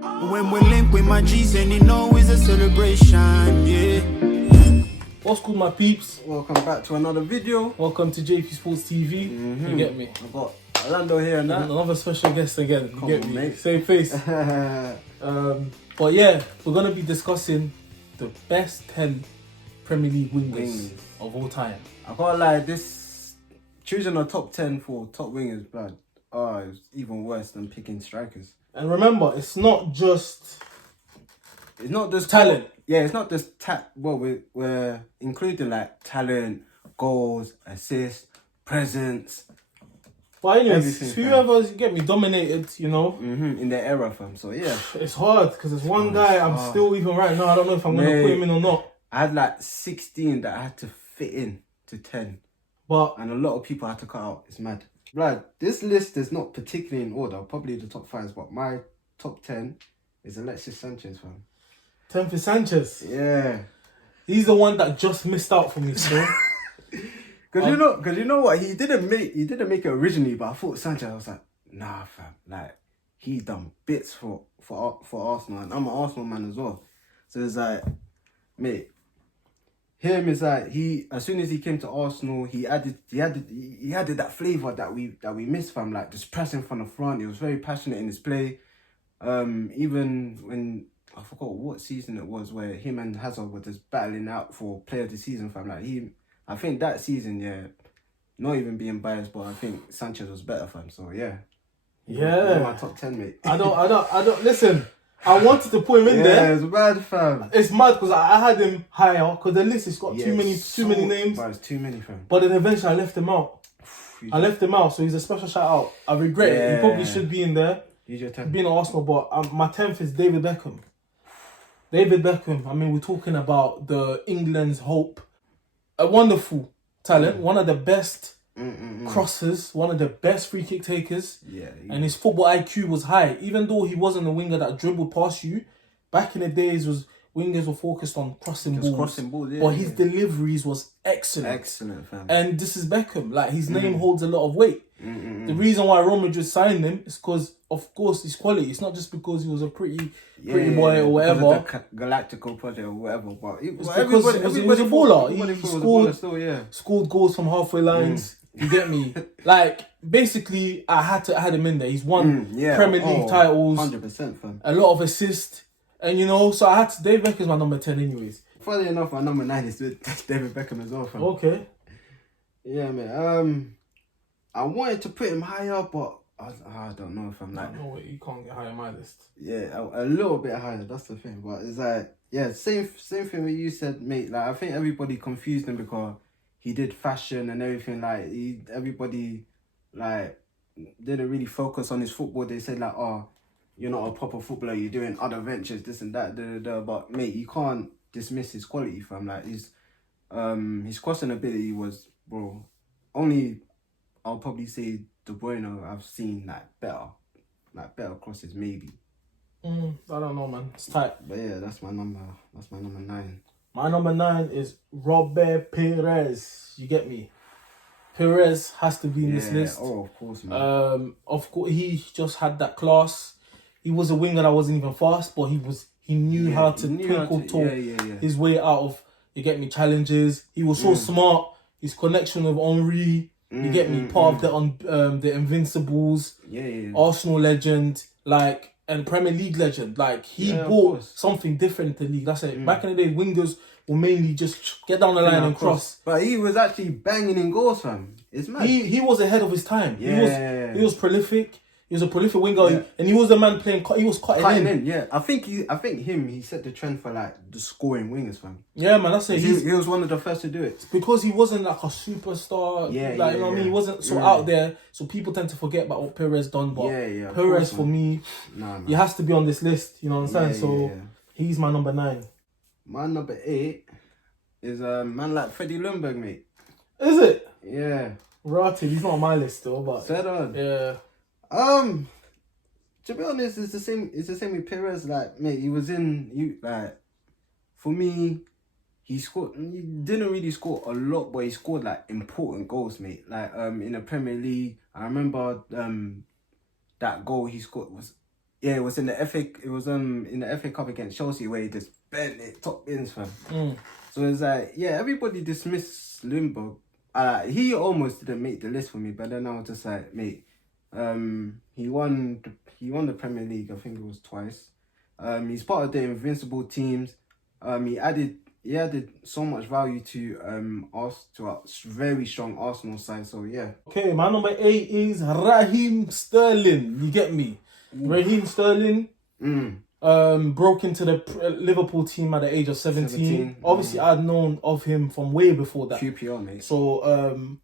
When we link with my G's and you know it's a celebration, yeah. What's good, my peeps? Welcome back to another video. Welcome to Jpstv. You get me? I've got Orlando here and that. Another special guest again. You get on, me? mate. Same face. But yeah, we're gonna be discussing the best 10 Premier League wingers of all time. I can't lie, this choosing a top 10 for top wingers, blood. Oh, it was even worse than picking strikers. And remember, it's not just talent. Yeah, it's not just we're including like talent, goals, assists, presence. But anyways, whoever get me dominated, you know, in their era, fam. So yeah, it's hard because there's one guy I'm still even right now. I don't know if I'm gonna put him in or not. I had like 16 that I had to fit in to 10, and a lot of people had to cut out. It's mad. Right, this list is not particularly in order, probably the top 5s, but my top 10 is Alexis Sanchez, fam. 10 for Sanchez. Yeah. He's the one that just missed out for me still. Cause you know what, he didn't make it originally, but I thought Sanchez, I was like, nah, fam, like he done bits for Arsenal, and I'm an Arsenal man as well. So it's like, mate, him is like as soon as he came to Arsenal, he added that flavour that we missed, fam. Like just pressing from the front. He was very passionate in his play. Even when I forgot what season it was where him and Hazard were just battling out for player of the season, fam. Like I think that season, yeah, not even being biased, but I think Sanchez was better, fam. So yeah. My top 10, mate. I don't listen. I wanted to put him in there. Yeah, it's mad, fam. It's mad because I had him higher because the list has got too many names. But it's too many, fam. But then eventually I left him out. So he's a special shout out. I regret it. He probably should be in there. He's your 10. Being an Arsenal, but my 10th is David Beckham. David Beckham. I mean, we're talking about the England's hope. A wonderful talent. One of the best crossers. One of the best free kick takers. Yeah. And his football IQ was high. Even though he wasn't a winger that dribbled past you, back in the days wingers were focused on crossing balls. Yeah, but his deliveries was excellent. Excellent, fam. And this is Beckham. Like, his name holds a lot of weight. The reason why Real Madrid signed him is because, of course, his quality. It's not just because he was a pretty boy or whatever. The Galactical project or whatever. But it was because he was a baller. He scored goals from halfway lines. You get me? Like, basically, I had him in there. He's won Premier League titles. 100%, fam. A lot of assists. And, you know, so I had to... David Beckham's my number 10 anyways. Funny enough, my number 9 is David Beckham as well, fam. Okay. Yeah, man. I wanted to put him higher, but I don't know if I'm like... No way, you can't get higher on my list. Yeah, a little bit higher, that's the thing. But it's like, yeah, same thing what you said, mate. Like, I think everybody confused him because he did fashion and everything. Like, everybody, like, didn't really focus on his football. They said, like, oh, you're not a proper footballer, you're doing other ventures, this and that, But, mate, you can't dismiss his quality, fam. Like, his crossing ability was, bro, only... I'll probably say De Bruyne I've seen better crosses maybe. I don't know, man. It's tight. But yeah, that's my number 9. My number 9 is Robert Perez. You get me? Perez has to be in this list. Oh, of course, man. Of course, he just had that class. He was a winger that wasn't even fast, but he knew how to twinkle his way out of, you get me, challenges. He was so smart. His connection with Henry. You get me? Part of the Invincibles, Arsenal legend, like, and Premier League legend. Like, he brought something different to the league. That's it. Back in the day, wingers will mainly just get down the line and cross. But he was actually banging in goals, fam. It's mad. He was ahead of his time. He was prolific. He was a prolific winger, and he was the man playing. He was cutting in. Yeah, I think he set the trend for like the scoring wingers, fam. Yeah, man, that's it. He was one of the first to do it because he wasn't like a superstar. You know what I mean. He wasn't so out there, so people tend to forget about what Perez done. But Perez for me, he has to be on this list. You know what I'm saying? He's my number 9. My number 8 is a man like Freddie Lumberg, mate. Is it? Yeah. Rotted. He's not on my list still, but said on. Yeah. To be honest, it's the same with Perez. Like, mate, he was for me, he didn't really score a lot, but he scored like important goals, mate. Like, in the Premier League, I remember that goal he scored was Yeah, it was in the FA. It was in the FA Cup against Chelsea where he just bent it top bins, fam. So it's like, yeah, everybody dismissed Lumberg. He almost didn't make the list for me, but then I was just like, mate, he won the Premier League. I think it was twice. He's part of the invincible teams. He added so much value to us, to a very strong Arsenal side. So yeah. Okay, my number 8 is Raheem Sterling. You get me? Raheem Sterling broke into the Liverpool team at the age of 17. Obviously, I'd known of him from way before that. QPR, mate. So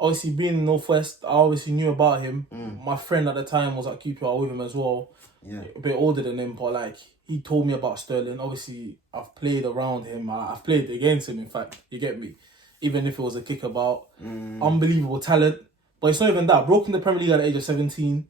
obviously being in Northwest, I obviously knew about him. My friend at the time was at QPR with him as well. Yeah, a bit older than him, but like he told me about Sterling. Obviously, I've played around him. I've played against him. In fact, you get me. Even if it was a kickabout, unbelievable talent. But it's not even that. Broke in the Premier League at the age of 17.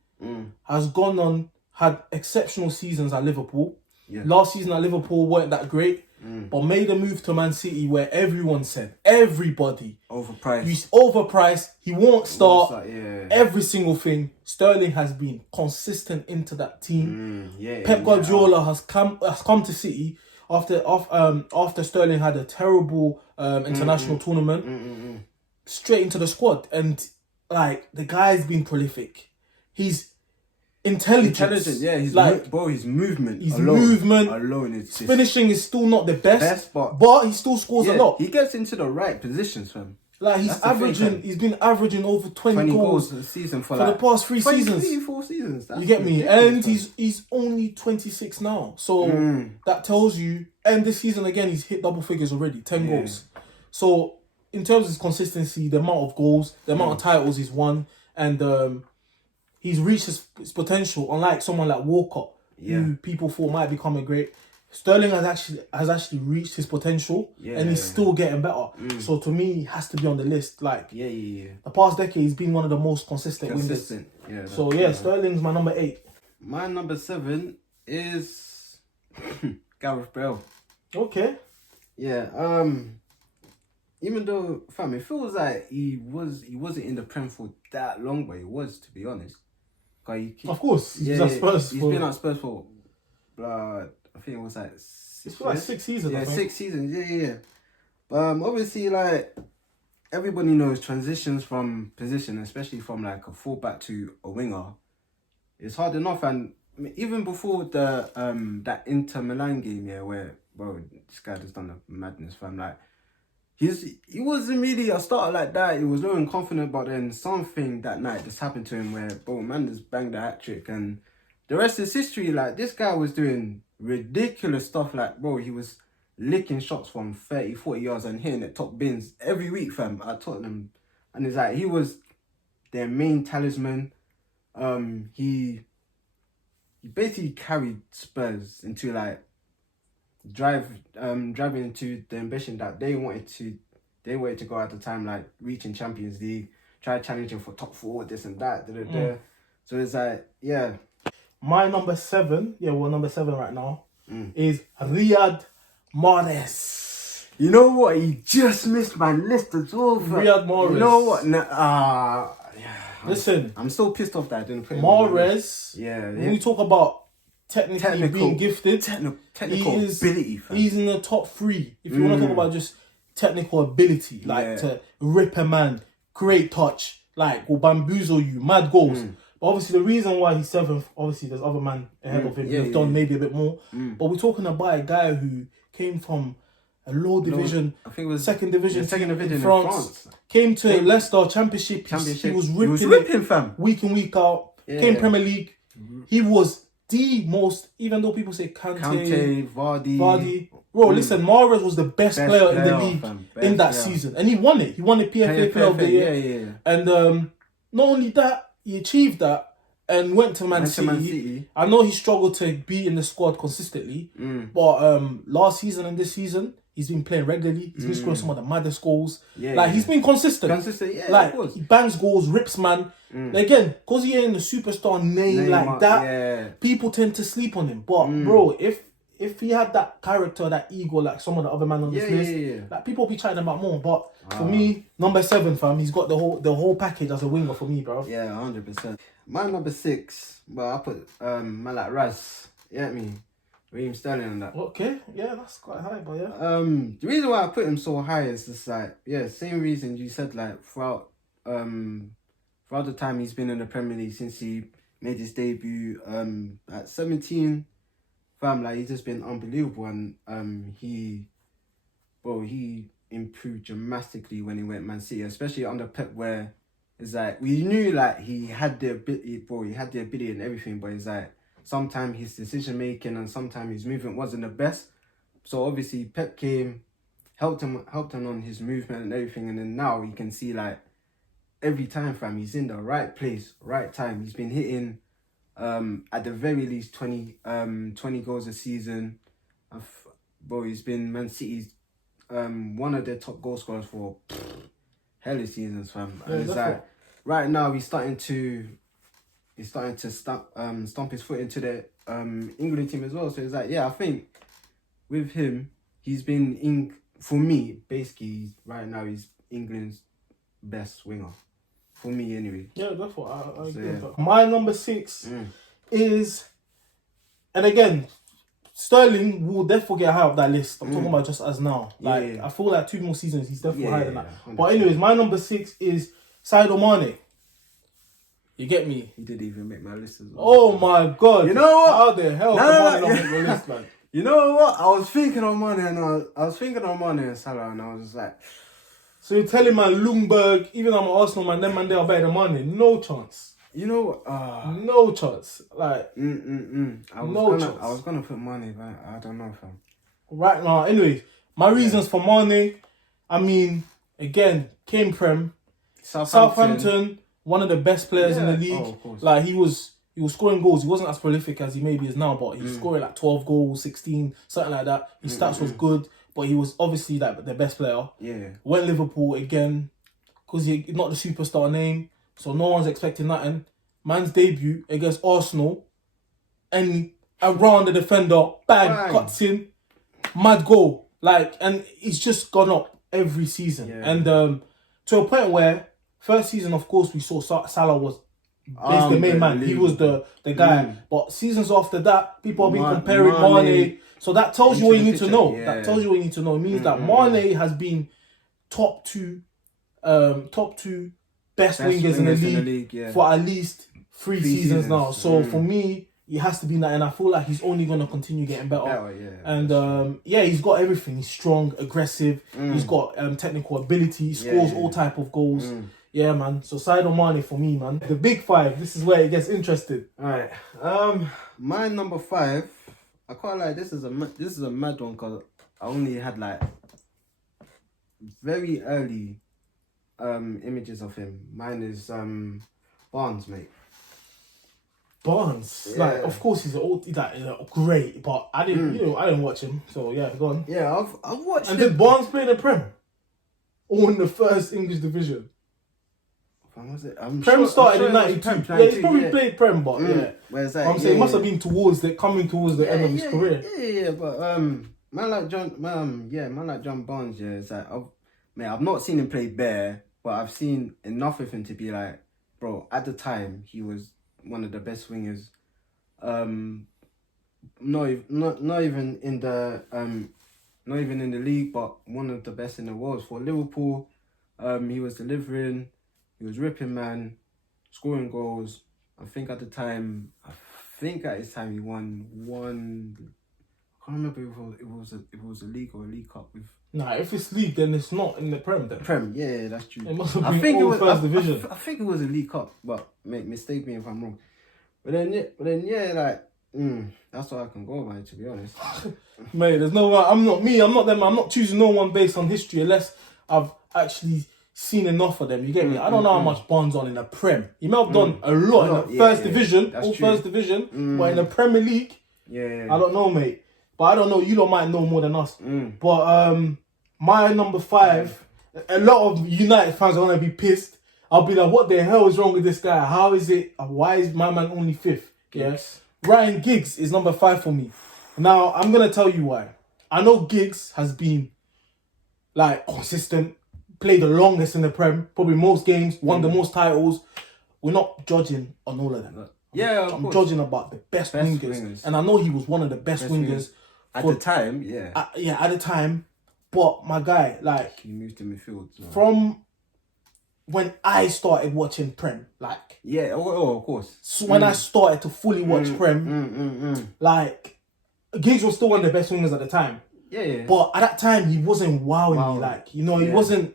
Has gone on, had exceptional seasons at Liverpool. Yeah. Last season at Liverpool weren't that great, but made a move to Man City where everyone said, everybody, overpriced. He's overpriced. He won't start. Yeah. Every single thing. Sterling has been consistent into that team. Yeah. Pep Guardiola has come to City after Sterling had a terrible international tournament. Straight into the squad, and like the guy's been prolific. He's intelligent. Yeah, his movement. His movement alone is just... finishing is still not the best, but he still scores a lot. He gets into the right positions, fam. Like he's been averaging over 20 goals a season for the past 3 seasons. 4 seasons. That's you get me? And he's only 26 now. So that tells you, and this season again he's hit double figures already, 10 goals. So in terms of his consistency, the amount of goals, the amount of titles he's won, and he's reached his potential, unlike someone like Walcott, who people thought might become a great. Sterling has actually reached his potential, and he's still getting better. So to me, he has to be on the list. Like the past decade, he's been one of the most consistent wingers. Yeah. So Sterling's my number 8. My number 7 is Gareth Bale. Okay. Yeah. Even though, fam, it feels like he wasn't in the Prem for that long, but he was, to be honest. Of course, he's at Spurs. He's been at Spurs for, I think it was like 6 seasons. Yeah, 6 seasons. Yeah. Obviously, like everybody knows, transitions from position, especially from like a fullback to a winger, it's hard enough. And even before the that Inter Milan game, where this guy just done a madness, fam. Like he wasn't really a starter like that. He was looking confident, but then something that night just happened to him where man just banged a hat trick, and the rest is history. Like this guy was doing ridiculous stuff. Like he was licking shots from 30, 40 yards and hitting it top bins every week, fam, at Tottenham. And it's like he was their main talisman. He basically carried Spurs into like driving into the ambition that they wanted to go at the time, like reaching Champions League, try challenging for top 4, this and that. So it's like, my number 7, we're number 7 right now, is Riyad Maness. You know what? He just missed my list as well. Riyad Mahrez. You know what? Listen, I'm so pissed off that I didn't put him Mahrez. When we talk about technically being gifted, technical ability. He's in the top 3. If you want to talk about just technical ability, like to rip a man, great touch, like will bamboozle you, mad goals. But obviously the reason why he's 7th, obviously there's other man ahead of him who've done maybe a bit more. But we're talking about a guy who came from a low division, I think it was second division in France. Came to Leicester Championship. He was ripping fam, week in, week out. Came Premier League. He was the most, even though people say Kante, Vardy. Bro, listen, Mahrez was the best player in the league in that season. And he won it. He won the PFA Player of the Year. Yeah. And not only that, he achieved that and went to Man City. I know he struggled to be in the squad consistently, but last season and this season, he's been playing regularly. He's been scoring some of the maddest goals. He's been consistent. Like, he bangs goals, rips man. Again, because he ain't a superstar name like that, people tend to sleep on him. But bro, if he had that character, that ego, like some of the other men on this list, like people be chatting about more. But for me, number 7, fam, he's got the whole package as a winger for me, bro. Yeah, 100%. My number 6, but I put man like Raz. You get me? Raheem Sterling and that. Okay, yeah, that's quite high, but yeah. The reason why I put him so high is just like, same reason you said, like throughout the time he's been in the Premier League since he made his debut at 17, fam, like he's just been unbelievable, and he improved dramatically when he went Man City, especially under Pep, where it's like we knew like he had the ability and everything, but it's like sometimes his decision making and sometimes his movement wasn't the best. So obviously Pep came, helped him on his movement and everything, and then now you can see like every time, fam, he's in the right place, right time. He's been hitting at the very least 20 goals a season. He's been Man City's one of their top goal scorers for hella seasons, fam. And it's like right now he's starting to stomp his foot into the England team as well. So it's like, I think with him, he's been for me, basically right now he's England's best winger. For me anyway. Yeah, that's what I agree with that. My number 6 is, and again, Sterling will definitely get high up that list. I'm talking about just as now. Like I feel like 2 more seasons he's definitely higher than that. 100%. But anyways, my number 6 is Sadio Mane. You get me? He didn't even make my list as well. Oh my god! You know what? How the hell can Mane not make your list, man? You know what? I was thinking on Mane and Salah, and I was just like, so you're telling my Lumberg, even though I'm an Arsenal man, them man they are better than Mane? No chance. You know what? No chance. Like, I was gonna put Mane, but I don't know, fam. Right now, anyways, my reasons for Mane, I mean, again, came Prem, Southampton, one of the best players in the league. Like he was scoring goals. He wasn't as prolific as he maybe is now, but he was scoring like 12 goals, 16, something like that. His stats was good, but he was obviously like the best player. Yeah. Went Liverpool again, because he's not the superstar name, so no one's expecting nothing. Man's debut against Arsenal, and around the defender, bang. Cuts in, mad goal. Like, and he's just gone up every season. Yeah. And to a point where, first season, of course, we saw Salah was the main man. He was the guy. But seasons after that, people have been comparing Mane. So that tells you what you need to know. That tells you what you need to know. It means that Mane has been top two best wingers in the league for at least three seasons now. So for me, it has to be that, and I feel like he's only going to continue getting better. And he's got everything. He's strong, aggressive. He's got technical ability. He scores all type of goals. Yeah, man. So Sadio Mane for me, man. The big 5. This is where it gets interesting. Alright. My number 5. I quite like this. Is a mad one because I only had like very early images of him. Mine is Barnes, mate. Barnes, like of course he's great, but I didn't, I didn't watch him. So yeah, go on. Yeah, I've watched. And did Barnes play in the Prem, or in the first English division? When was it? Prem started in '92. Yeah, he's probably played Prem, but Where's that? I'm saying it must have been coming towards the end of his career. Yeah, but man like John Barnes, it's like I've not seen him play bare, but I've seen enough of him to be like, bro, at the time he was one of the best wingers. Not even in the league, but one of the best in the world for Liverpool. He was delivering, he was ripping, man, scoring goals. I think at his time he won one. I can't remember if it was a league or a league cup with. Nah, if it's league, then it's not in the Prem. Then. Prem, yeah, that's true. It must have been all first division. I think it was a league cup, but mistake me if I'm wrong. But then that's all I can go by, to be honest. Mate, there's no way. I'm not them. I'm not choosing no one based on history unless I've actually seen enough of them. You get me? I don't know how much Barnes on in the Prem. He may have done a lot in the first division, first division, but in the Premier League, I don't know, mate. But I don't know. You lot might know more than us. But my number 5, a lot of United fans are gonna be pissed. I'll be like, what the hell is wrong with this guy? How is it? Why is my man only 5th? Yes. Ryan Giggs is number 5 for me. Now I'm gonna tell you why. I know Giggs has been like consistent, played the longest in the Prem, probably most games, won the most titles. we're not judging on all of them. Yeah, I'm judging about the best wingers. And I know he was one of the best wingers. At the time, yeah. At the time. But my guy, like... He moved to midfield. So. From when I started watching Prem, like... Yeah, of course. So when I started to fully watch Prem, like... Giggs was still one of the best wingers at the time. Yeah. But at that time, he wasn't wowing me. Like, you know, he wasn't...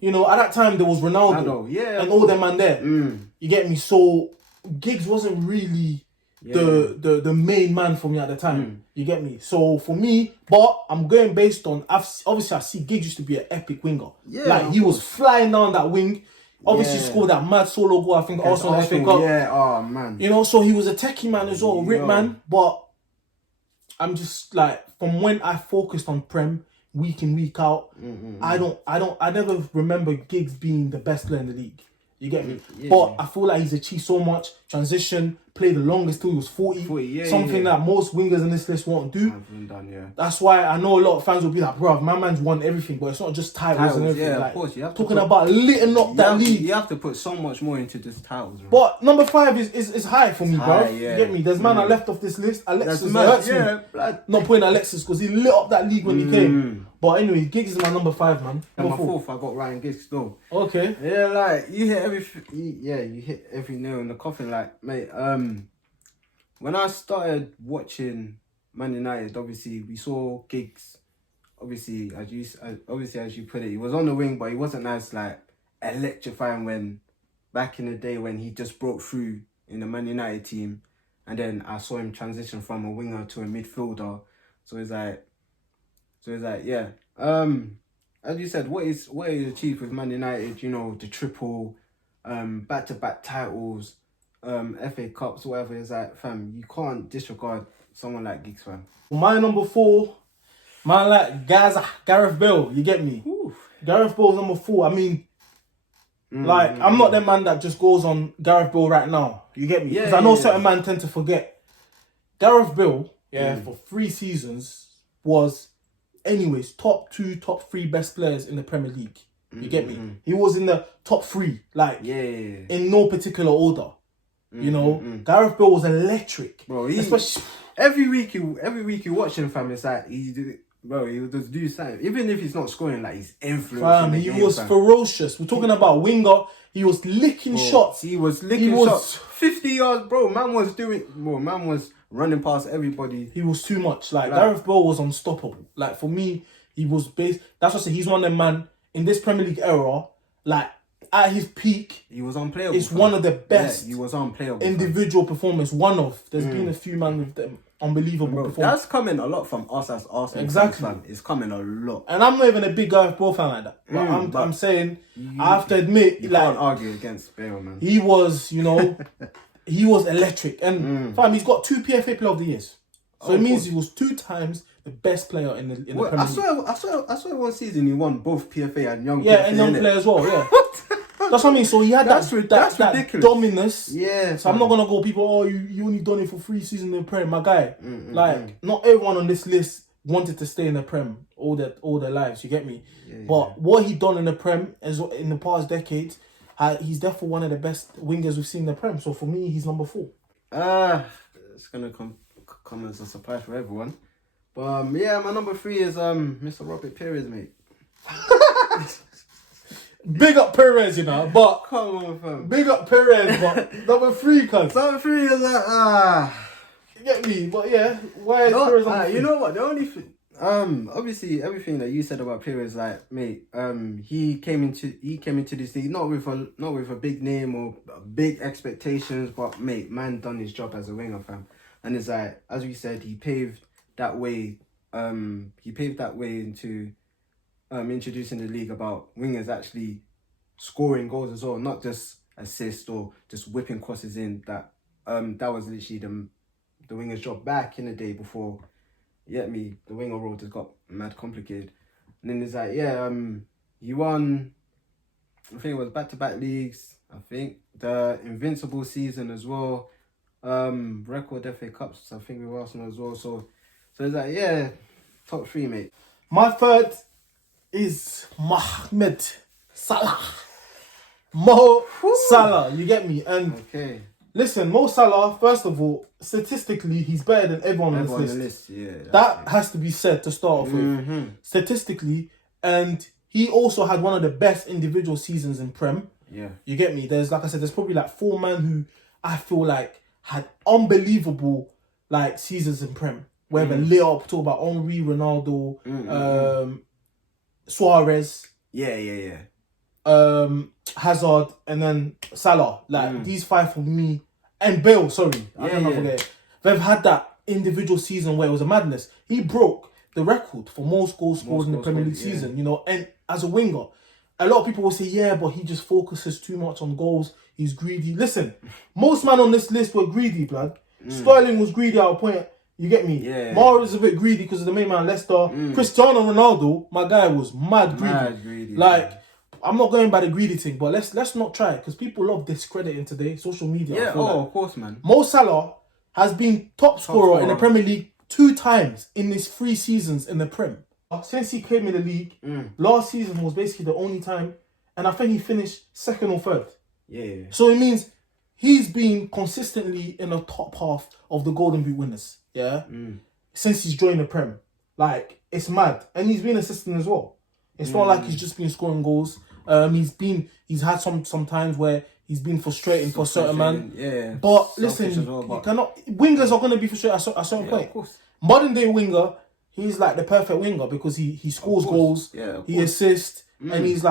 You know, at that time, there was Ronaldo. And all them man there. You get me? So, Giggs wasn't really the main man for me at the time. You get me? So, for me, but I'm going based on... Obviously, I see Giggs used to be an epic winger. Yeah, like, he was flying down that wing. Obviously, scored that mad solo goal, I think, also in the FA Cup. Yeah, oh, man. You know, so he was a techie man as well, rip man. But I'm just, like, from when I focused on Prem... week in, week out. I never remember Giggs being the best player in the league. You get me? But I feel like he's achieved so much. Transition, played the longest till he was 40. Something that most wingers in this list won't do. That's why I know a lot of fans will be like, bro, my man's won everything, but it's not just titles and everything. Yeah, like, of course. You have to talking about lighting up that league. You have to put so much more into this titles, bro. But number 5 is high for me, bro. You get me? There's man I left off this list. Alexis hurts me. Not putting Alexis because he lit up that league when he came. But anyway, Giggs is my number 5, man. Number 4, I got Ryan Giggs still. Okay. Yeah, like, you hit every nail in the coffin. Like, mate, when I started watching Man United, obviously, we saw Giggs, obviously, as you put it, he was on the wing, but he wasn't as, like, electrifying when, back in the day when he just broke through in the Man United team. And then I saw him transition from a winger to a midfielder. So it's like, yeah. As you said, what is achieved with Man United, you know, the triple, back-to-back titles, FA Cups, whatever, is like, fam, you can't disregard someone like Giggs, fam. My number 4, man like Gareth Bale, you get me? Ooh. Gareth Bale's number 4. I mean, like, I'm not the man that just goes on Gareth Bale right now. You get me? Because I know certain men tend to forget. Gareth Bale, for 3 seasons, was... anyways, top 2, top 3 best players in the Premier League. You get me? He was in the top 3, like, in no particular order. You know, Gareth Bale was electric. Bro, especially every week you watch him, fam, it's like, he would just do something. Even if he's not scoring, like, he's influencing the game, he was ferocious. We're talking about winger. He was licking shots. He was licking shots. 50 yards, bro. Man was running past everybody. He was too much. Like, Gareth Bale was unstoppable. Like, for me, he was based... That's what I say. He's one of them, man, in this Premier League era, like, at his peak... He was unplayable. It's one of the best... he was unplayable. Individual performance. One of... There's been a few, man, with them unbelievable performance. That's coming a lot from us as Arsenal. Exactly. Fans, it's coming a lot. And I'm not even a big Gareth Bale fan like that. But I'm saying... I have to admit... You like, can't argue against Bale, man. He was, you know... He was electric. And, fam, he's got 2 PFA Player of the Years. So it means he was 2 times the best player in the Premier League. I swear one season he won both PFA and Young PFA. Yeah, and Young Player as well, yeah. That's what I mean. So he had that ridiculous dominance. Yeah. So I'm not going to go, people, you only done it for 3 seasons in the Prem. My guy, not everyone on this list wanted to stay in the Prem all their lives, you get me? But what he done in the Prem in the past decades, he's definitely one of the best wingers we've seen in the Prem. So for me, he's number 4. It's going to come as a surprise for everyone. But my number 3 is Mr. Robert Perez, mate. Big up Perez, you know, but come on, fam. Big up Perez, but number 3, cuz. Number 3 is like You get me? But yeah, why is Perez on 3? You know what? The only thing, obviously everything that you said about Perez, like, mate, he came into this league not with a big name or big expectations, but mate, man done his job as a winger, fam. And it's like, as we said, he paved that way into introducing the league about wingers actually scoring goals as well, not just assist or just whipping crosses in. That was literally the winger's job back in the day before, the winger role just got mad complicated. And then it's like, he won, I think it was back-to-back leagues, I think, the Invincible season as well, record FA Cups, I think, with Arsenal as well. So it's like, top 3, mate. My 3rd is Mohamed Salah. Mo Salah, you get me? And Okay. listen, Mo Salah, first of all, statistically, he's better than everyone on this list. Yeah, that has to be said to start off with. Statistically, and he also had one of the best individual seasons in Prem. Yeah. You get me? There's, like I said, there's probably like 4 men who I feel like had unbelievable like seasons in Prem. Whether lit up, talk about Henry, Ronaldo, Suarez. Yeah. Hazard, and then Salah. Like these 5 for me, and Bale. Sorry, I don't forget. They've had that individual season where it was a madness. He broke the record for most goals scored in the Premier League season. You know, and as a winger, a lot of people will say, yeah, but he just focuses too much on goals. He's greedy. Listen, most men on this list were greedy, blood. Sterling was greedy at a point. You get me? Yeah. Mara was a bit greedy because of the main man Leicester. Cristiano Ronaldo, my guy, was mad greedy. Like, I'm not going by the greedy thing, but let's not try it because people love discrediting today, social media. Yeah, of course, man. Mo Salah has been top scorer in the Premier League 2 times in his 3 seasons in the Prem. Since he came in the league, last season was basically the only time, and I think he finished 2nd or 3rd. Yeah. So it means he's been consistently in the top half of the Golden Boot winners. Yeah. Since he's joined the Prem, like it's mad, and he's been assisting as well. It's not like he's just been scoring goals. He's had some times where he's been frustrating for a certain man. Yeah. But listen, you cannot. Wingers are going to be frustrated at a certain point. Of course. Modern day winger, he's like the perfect winger because he scores goals, he assists, and he's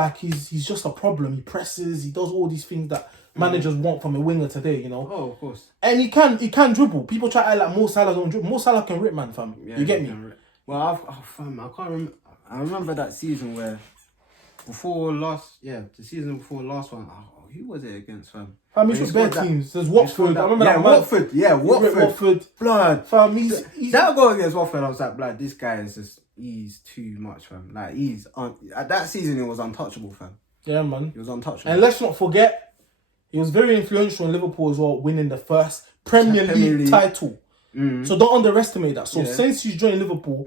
just a problem. He presses, he does all these things that managers want from a winger today, you know. Oh, of course. And he can dribble. People try to act like Mo Salah don't dribble. Mo Salah can rip, man, fam. Yeah, you get me? Well, fam, I can't remember. I remember that season where the season before last one. Who was it against, fam? Fam, he's with bad teams. There's Watford. I remember that. Watford. Yeah, Watford. Blood. Fam, he's that goal against Watford. I was like, blood. This guy is just. He's too much, fam. Like at that season, he was untouchable, fam. Yeah, man. He was untouchable. And let's not forget, he was very influential in Liverpool as well, winning the first Premier League title. So don't underestimate that. So since he's joined Liverpool,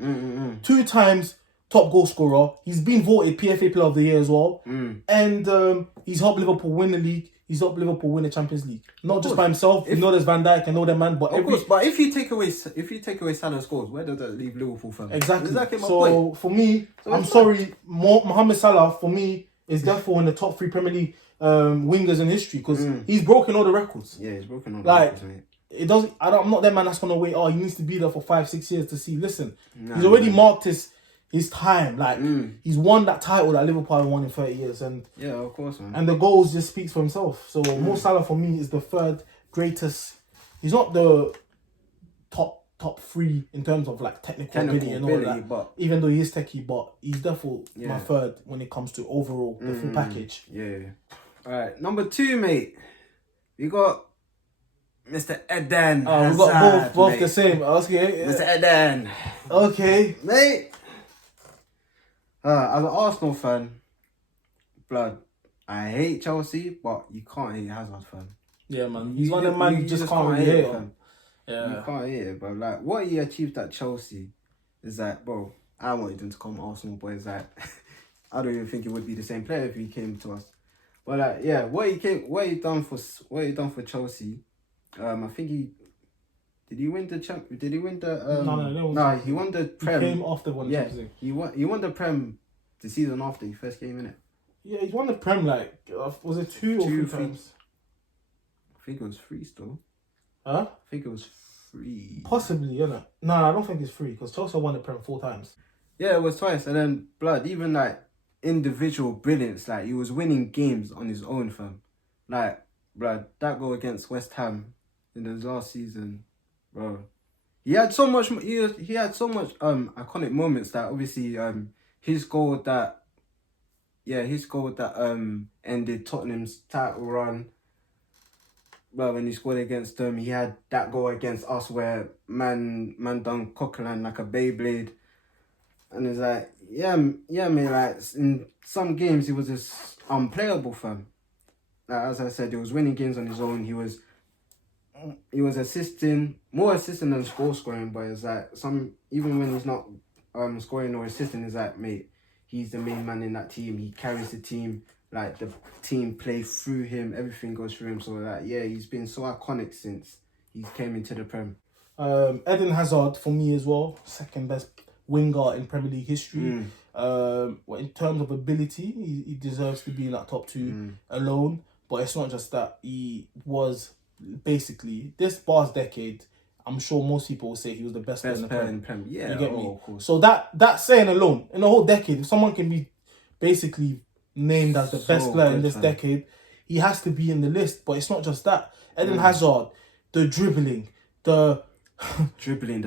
2 times top goal scorer. He's been voted PFA Player of the Year as well. And he's helped Liverpool win the league. He's helped Liverpool win the Champions League. Not just by himself. You know there's Van Dijk, I know that man, but but if you take away Salah's goals, where does that leave Liverpool from? Exactly. My so point. For me, I'm sorry, Mohamed Salah for me is therefore in the top 3 Premier League wingers in history because he's broken all the records. Yeah, he's broken all the records, mate. It doesn't. I'm not that man that's gonna wait. Oh, he needs to be there for 5-6 years to see. Listen, he's already marked his time. Like he's won that title that Liverpool have won in 30 years, and yeah, of course, man. And the goals just speaks for himself. So Mo Salah for me is the 3rd greatest. He's not the top 3 in terms of like technical ability and all that. But even though he is techie, but he's therefore my 3rd when it comes to overall the full package. Yeah. All right, number 2, mate. We got Mr. Eden. We got both the same. Okay. Mr. Eden. Okay, mate. As an Arsenal fan, blood, I hate Chelsea, but you can't hate Hazard, fam. Yeah, man. He's one of the man you just can't really hate him. Yeah. You can't hate it, but like what he achieved at Chelsea is like, bro, I wanted him to come to Arsenal, but it's like I don't even think he would be the same player if he came to us. But like, yeah, what he done for Chelsea, I think did he win the Did he win the? No, he won the Prem. He came after one. Yeah, he won the Prem the season after he first came in it. Yeah, he won the Prem like was it 2 or 3 times? I think it was 3 still. Huh? I think it was 3. Possibly, innit? No, I don't think it's 3 because Chelsea won the Prem 4 times. Yeah, it was twice, and then blood, even like individual brilliance, like he was winning games on his own, fam. Like blood, that goal against West Ham in the last season. Bro, he had so much. He had so much iconic moments that obviously his goal that ended Tottenham's title run. Well, when he scored against them, he had that goal against us where man done Coquelin like a Beyblade, and it's like man, like in some games he was just unplayable, fam. Like, as I said, he was winning games on his own. He was more assisting than goal scoring, but it's like even when he's not scoring or assisting, it's like, mate, he's the main man in that team. He carries the team. like the team play through him, everything goes through him. So like, yeah, he's been so iconic since he came into the Prem. Eden Hazard for me as well, second best winger in Premier League history. In terms of ability, he deserves to be in that top two alone. But it's not just that. He was basically this past decade. I'm sure most people will say he was the best player in the Prem. Yeah, you get me. Of course. So that saying alone, in the whole decade, if someone can be basically named as the best player in this decade, he has to be in the list. But it's not just that. Eden Hazard, the dribbling, the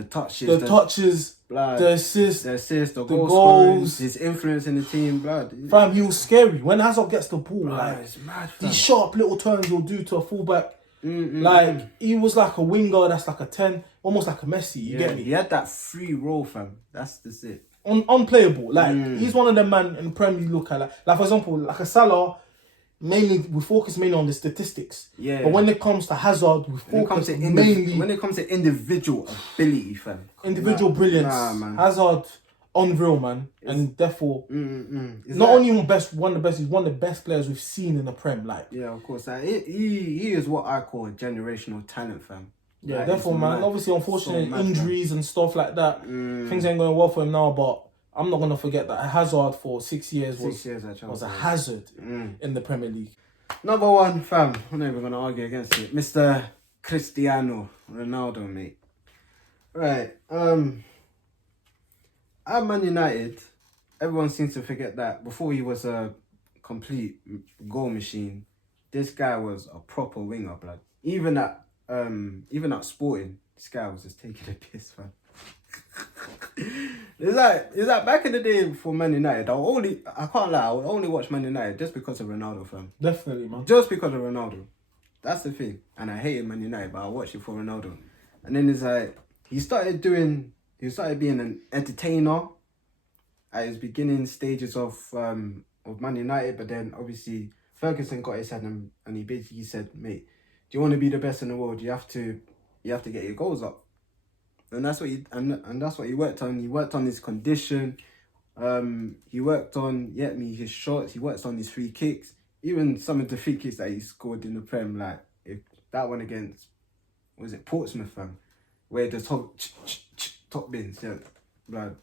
touches, blood, the assists, the goals, his influence in the team, blood. Fam, he was scary. When Hazard gets the ball, blood, it's mad, these sharp little turns he'll do to a fullback. He was like a winger that's like a 10, almost like a Messi, you get me? He had that free roll, fam. That's it. Unplayable. He's one of them man in the Premier League look at. Like for example, like a Salah, we focus mainly on the statistics. But when it comes to Hazard, we focus mainly... When it comes to individual ability, fam. Individual brilliance. Man. Hazard, unreal, man. And therefore, not only one of the best, he's one of the best players we've seen in the Prem. Yeah, of course. He is what I call a generational talent, fam. Yeah, therefore, man. Obviously, unfortunately, injuries and stuff like that. Things ain't going well for him now, but I'm not going to forget that Hazard for 6 years was a hazard in the Premier League. Number one, fam. I'm not even going to argue against it. Mr. Cristiano Ronaldo, mate. Right. At Man United, everyone seems to forget that before he was a complete goal machine, this guy was a proper winger, blood. Even at Sporting, this guy was just taking a piss, fam. It's like back in the day for Man United, I can't lie, I would only watch Man United just because of Ronaldo, fam. Definitely, man. Just because of Ronaldo. That's the thing. And I hated Man United, but I watched it for Ronaldo. And then it's like, he started being an entertainer at his beginning stages of Man United, but then obviously Ferguson got his head and he basically said, mate, do you want to be the best in the world? You have to get your goals up. And that's what he worked on. He worked on his condition. He worked on his shots. He worked on his free kicks. Even some of the free kicks that he scored in the Prem, like if that one against Portsmouth, fam, where the top bins, yeah, blood.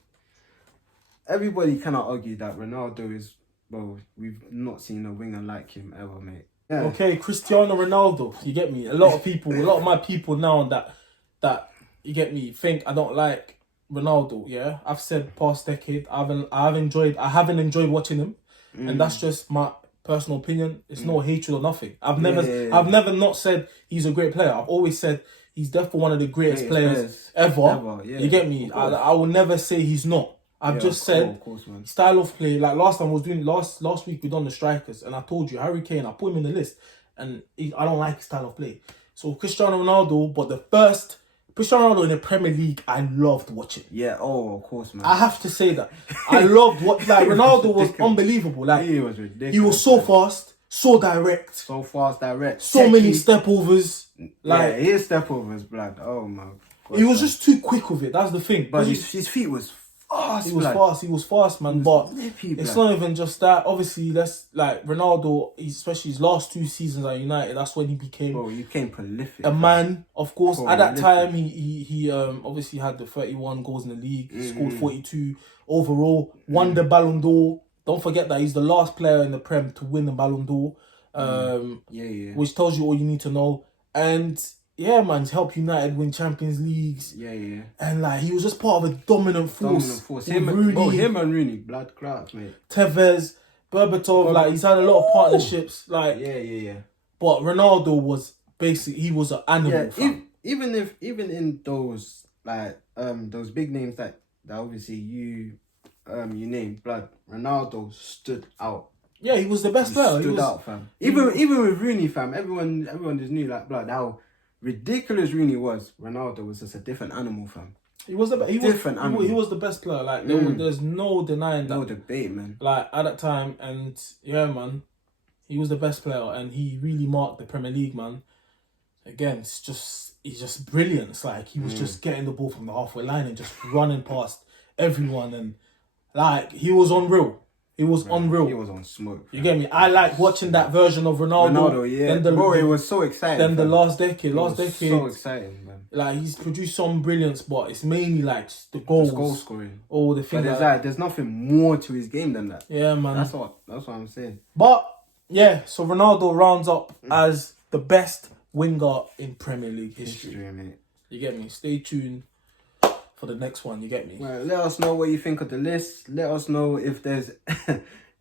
Everybody cannot argue that Ronaldo is, well, we've not seen a winger like him ever, mate. Yeah. Okay, Cristiano Ronaldo, you get me? A lot of my people now that you get me, think I don't like Ronaldo, yeah? I've said past decade, I haven't enjoyed watching him. And that's just my personal opinion. It's no hatred or nothing. I've never not said he's a great player. I've always said he's definitely one of the greatest players ever. You get me? I will never say he's not. I've just said style of play. Like last week we done the strikers, and I told you Harry Kane. I put him in the list, and I don't like his style of play. So Cristiano Ronaldo, but the first Cristiano Ronaldo in the Premier League, I loved watching. Yeah, of course, man. I have to say that I loved Ronaldo was unbelievable. Like he was ridiculous. He was so fast, so direct, so many step overs. Like his step overs, blood. Oh my God, he was just too quick with it. That's the thing. But his feet was fast. He was fast, man. But it's not even just that. Obviously, that's like Ronaldo, especially his last 2 seasons at United. That's when he became prolific. A man, of course. At that time, he obviously had the 31 goals in the league. He scored 42 overall. Won the Ballon d'Or. Don't forget that he's the last player in the Prem to win the Ballon d'Or. Which tells you all you need to know. And yeah, man, he's helped United win Champions Leagues. Yeah. And like he was just part of a dominant force. Him and Rooney, blood clots, mate. Tevez, Berbatov, like he's had a lot of partnerships. Like But Ronaldo was basically he was an animal. Even in those those big names that obviously you named, blood, Ronaldo stood out. Yeah, he was the best player. He stood out, fam. Even with Rooney, fam, everyone just knew like blood how ridiculous Rooney was. Ronaldo was just a different animal, fam. He was the best player. Like there's no denying that. No debate, man. Like at that time, and yeah, man, he was the best player, and he really marked the Premier League, man. Again, he's just brilliant. It's like he was just getting the ball from the halfway line and just running past everyone, and like he was unreal. It was unreal. He was on smoke. You get me? I like watching that version of Ronaldo. Yeah. Bro, it was so exciting. Then the last decade. So exciting, man. Like, he's produced some brilliance, but it's mainly like the goals. Goal scoring. Oh, the thing. But there's nothing more to his game than that. Yeah, man. That's what I'm saying. But yeah, so Ronaldo rounds up as the best winger in Premier League history. Mate. You get me? Stay tuned for the next one. You get me? Well, let us know what you think of the list. Let us know if there's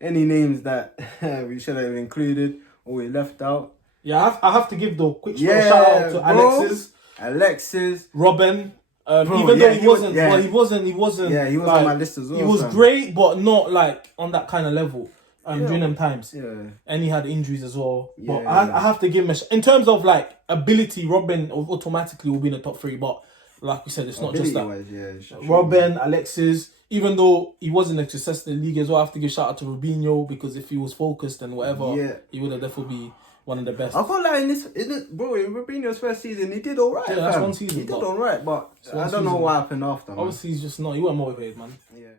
any names that we should have included or we left out. Yeah, I have to give the quick shout out to Alexis, Robin. Bro, even though he wasn't. Yeah, he was like, on my list as well. He was great, but not like on that kind of level. During them times. Yeah. And he had injuries as well. Yeah, but I have to give him in terms of like ability, Robin automatically will be in the top 3. But like we said, it's not just that. Robin, Alexis, even though he wasn't a success in the league as well, I have to give shout out to Robinho, because if he was focused and whatever, he would have definitely be one of the best. I can't lie, in Robinho's first season, he did alright. Yeah, that's one season. He did alright, but I don't know what happened after. Obviously, he's just not. He wasn't motivated, man. Yeah.